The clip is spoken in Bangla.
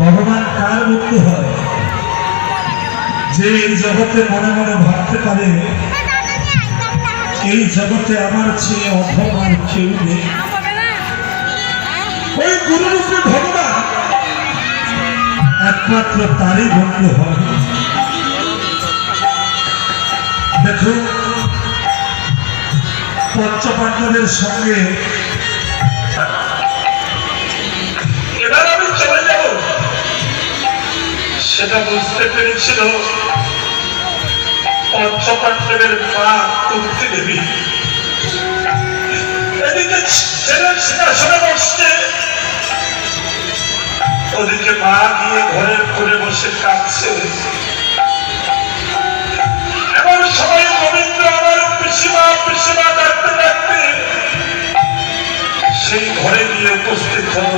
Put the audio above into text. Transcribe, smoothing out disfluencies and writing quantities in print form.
ভগবান কার মুক্ত হয়? যে এই জগতে মনে মনে ভাবতে পারে এই জগতে আমার চেয়ে অধম আর কেউ নেই। ওই গুরুরূপে ভগবান একমাত্র তারই বন্ধু হয়। দেখো, পঞ্চপাণ্ডবের সঙ্গে এবার আমি চলে যাব সেটা বুঝতে পেরেছিল পঞ্চপাণ্ডবের মা কুন্তি দেবী। এদিকে ছেলের সিংহাসনে বসছে, ওদিকে মা গিয়ে ঘরের কোণে বসে কাঁদছে। এমন সময় গোবিন্দ আমার পিসিমা পিসিমা ডাকতে ডাকতে সেই ঘরে গিয়ে উপস্থিত হল।